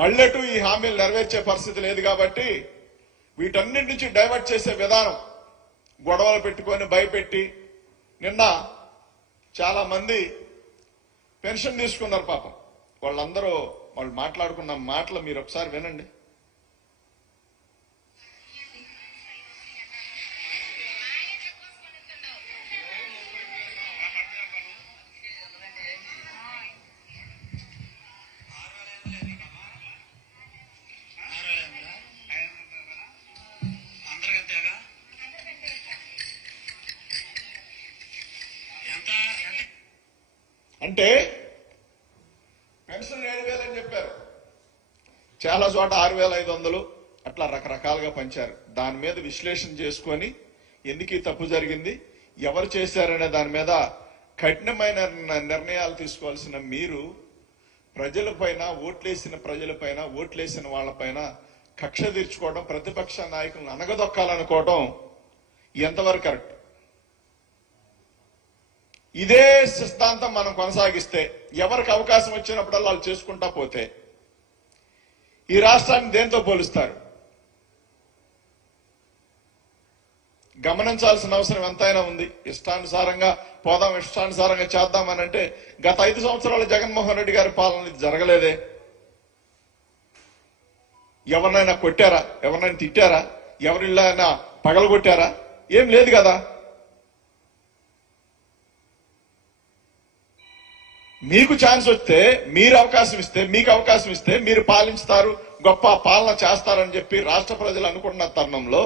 మళ్ళెటు ఈ హామీలు నెరవేర్చే పరిస్థితి లేదు కాబట్టి వీటన్నిటి నుంచి డైవర్ట్ చేసే విధానం గొడవలు పెట్టుకొని భయపెట్టి నిన్న చాలా మంది పెన్షన్ తీసుకున్నారు పాపం. వాళ్ళందరూ వాళ్ళు మాట్లాడుకున్న మాటలు మీరు ఒకసారి వినండి. అంటే పెన్షన్ 7,000 అని చెప్పారు, చాలా చోట 6,500 అట్లా రకరకాలుగా పంచారు. దాని మీద విశ్లేషణ చేసుకొని ఎందుకు ఈ తప్పు జరిగింది, ఎవరు చేశారనే దాని మీద కఠినమైన నిర్ణయాలు తీసుకోవాల్సిన మీరు ప్రజలపైన ఓట్లేసిన వాళ్ళపైన కక్ష తీర్చుకోవడం, ప్రతిపక్ష నాయకులను అనగదొక్కాలనుకోవడం ఎంతవరకు కరెక్ట్? ఇదే సిద్ధాంతం మనం కొనసాగిస్తే ఎవరికి అవకాశం వచ్చినప్పుడల్లా వాళ్ళు చేసుకుంటా పోతే ఈ రాష్ట్రాన్ని దేంతో పోలుస్తారు? గమనించాల్సిన అవసరం ఎంతైనా ఉంది. ఇష్టానుసారంగా పోదాం, ఇష్టానుసారంగా చేద్దామనంటే గత 5 సంవత్సరాలు జగన్మోహన్ రెడ్డి గారి పాలన జరగలేదే. ఎవరినైనా కొట్టారా? ఎవరినైనా తిట్టారా? ఎవరిళ్ళైనా పగలగొట్టారా? ఏం లేదు కదా. మీకు ఛాన్స్ వస్తే, మీరు అవకాశం ఇస్తే, మీకు అవకాశం ఇస్తే మీరు పాలించుతారు, గొప్ప పాలన చేస్తారని చెప్పి రాష్ట్ర ప్రజలు అనుకున్న తరుణంలో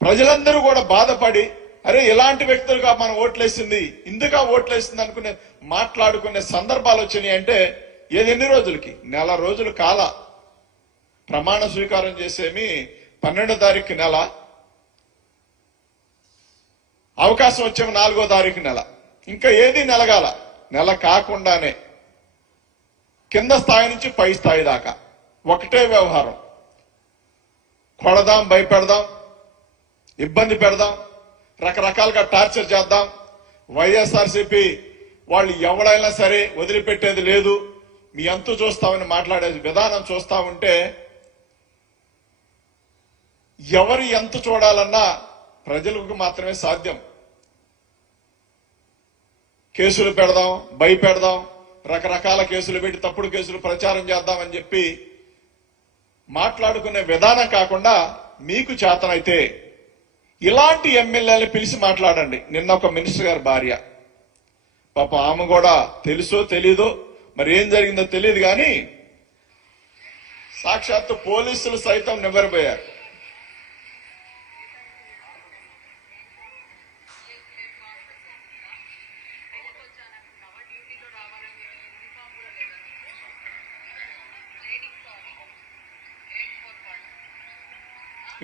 ప్రజలందరూ కూడా బాధపడి అరే ఇలాంటి వ్యక్తులుగా మనం ఓట్లేసింది, ఇందుగా ఓట్లేసింది అనుకునే మాట్లాడుకునే సందర్భాలు వచ్చినాయి. అంటే ఎన్ని రోజులకి? నెల రోజులు కాల ప్రమాణ స్వీకారం చేసేమి 12వ తారీఖు నెల, అవకాశం వచ్చేమి 4వ తారీఖు నెల, ఇంకా ఏది నెలగాల. నెల కాకుండానే కింద స్థాయి నుంచి పై స్థాయి దాకా ఒకటే వ్యవహారం. కొడదాం, భయపెడదాం, ఇబ్బంది పెడదాం, రకరకాలుగా టార్చర్ చేద్దాం. వైఎస్ఆర్సీపీ వాళ్ళు ఎవడైనా సరే వదిలిపెట్టేది లేదు, మీ అంతు చూస్తామని మాట్లాడే విధానం చూస్తా ఉంటే ఎవరి ఎంత చూడాలన్నా ప్రజలకు మాత్రమే సాధ్యం. కేసులు పెడదాం, భయపెడదాం, రకరకాల కేసులు పెట్టి తప్పుడు కేసులు ప్రచారం చేద్దామని చెప్పి మాట్లాడుకునే విధానం కాకుండా మీకు చేతనైతే ఇలాంటి ఎమ్మెల్యేలు పిలిచి మాట్లాడండి. నిన్న ఒక మినిస్టర్ గారి భార్య పాప, ఆమె కూడా తెలుసో తెలీదో మరి ఏం జరిగిందో తెలియదు కానీ సాక్షాత్తు పోలీసులు సైతం నివ్వెరపోయారు.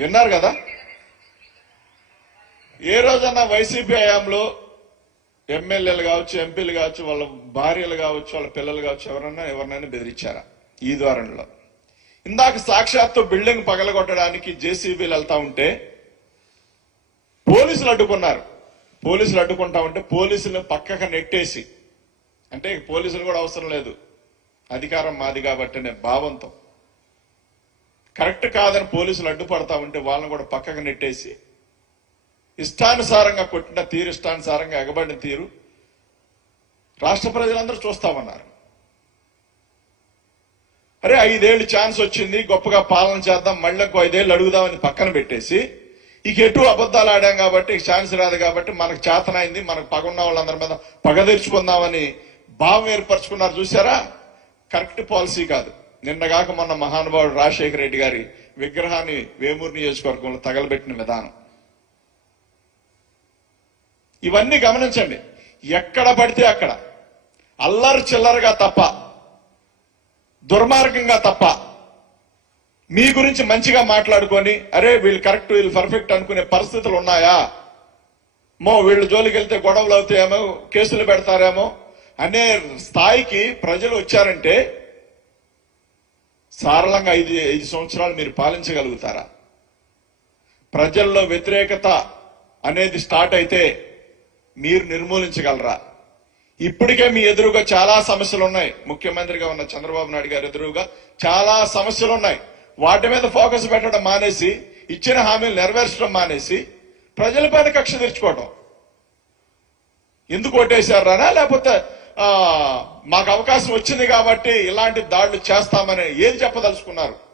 విన్నారు కదా. ఏ రోజన్నా వైసీపీ హయాంలో ఎమ్మెల్యేలు కావచ్చు, ఎంపీలు కావచ్చు, వాళ్ళ భార్యలు కావచ్చు, వాళ్ళ పిల్లలు కావచ్చు, ఎవరినైనా బెదిరించారా? ఈ ద్వారంలో ఇందాక సాక్షాత్తు బిల్డింగ్ పగలగొట్టడానికి జేసీబీలు వెళ్తా ఉంటే పోలీసులు అడ్డుకున్నారు. పోలీసులు అడ్డుకుంటా ఉంటే పోలీసులను పక్కకు నెట్టేసి, అంటే పోలీసులు కూడా అవసరం లేదు, అధికారం మాది కాబట్టి అనే భావంతో కరెక్ట్ కాదని పోలీసులు అడ్డుపడతా ఉంటే వాళ్ళని కూడా పక్కకు నెట్టేసి ఇష్టానుసారంగా కొట్టిన తీరు, ఇష్టానుసారంగా ఎగబడిన తీరు రాష్ట్ర ప్రజలందరూ చూస్తామన్నారు. అరే 5 ఏళ్లు ఛాన్స్ వచ్చింది, గొప్పగా పాలన చేద్దాం, మళ్ళీ 5 ఏళ్లు అడుగుదామని పక్కన పెట్టేసి ఇక ఎటు అబద్దాలు ఆడాం కాబట్టి ఛాన్స్ రాదు కాబట్టి మనకు చేతనైంది, మనకు పగున్న వాళ్ళందరి మీద పగ తెచ్చుకుందామని భావం ఏర్పరచుకున్నారు. చూసారా? కరెక్ట్ పాలసీ కాదు. నిన్నగాక మొన్న మహానుభావుడు రాజశేఖర రెడ్డి గారి విగ్రహాన్ని వేమూరు నియోజకవర్గంలో తగలబెట్టిన విధానం, ఇవన్నీ గమనించండి. ఎక్కడ పడితే అక్కడ అల్లరి చిల్లరగా తప్ప, దుర్మార్గంగా తప్ప, మీ గురించి మంచిగా మాట్లాడుకొని అరే వీళ్ళు కరెక్ట్, వీళ్ళు పర్ఫెక్ట్ అనుకునే పరిస్థితులు ఉన్నాయా? వీళ్ళు జోలికి వెళ్తే గొడవలు అవుతాయేమో, కేసులు పెడతారేమో అనే స్థాయికి ప్రజలు వచ్చారంటే సరళంగా 5 సంవత్సరాలు మీరు పాలించగలుగుతారా? ప్రజల్లో వ్యతిరేకత అనేది స్టార్ట్ అయితే మీరు నిర్మూలించగలరా? ఇప్పటికే మీ ఎదురుగా చాలా సమస్యలు ఉన్నాయి. ముఖ్యమంత్రిగా ఉన్న చంద్రబాబు నాయుడు గారి ఎదురుగా చాలా సమస్యలు ఉన్నాయి. వాటి మీద ఫోకస్ పెట్టడం మానేసి, ఇచ్చిన హామీలు నెరవేర్చడం మానేసి ప్రజలపైన కక్ష తెచ్చుకోవడం. ఎందుకు ఓటేశారా? లేకపోతే మాకు అవకాశం వచ్చింది కాబట్టి ఇలాంటి దాడులు చేస్తామని ఏది చెప్పదలుచుకున్నారు?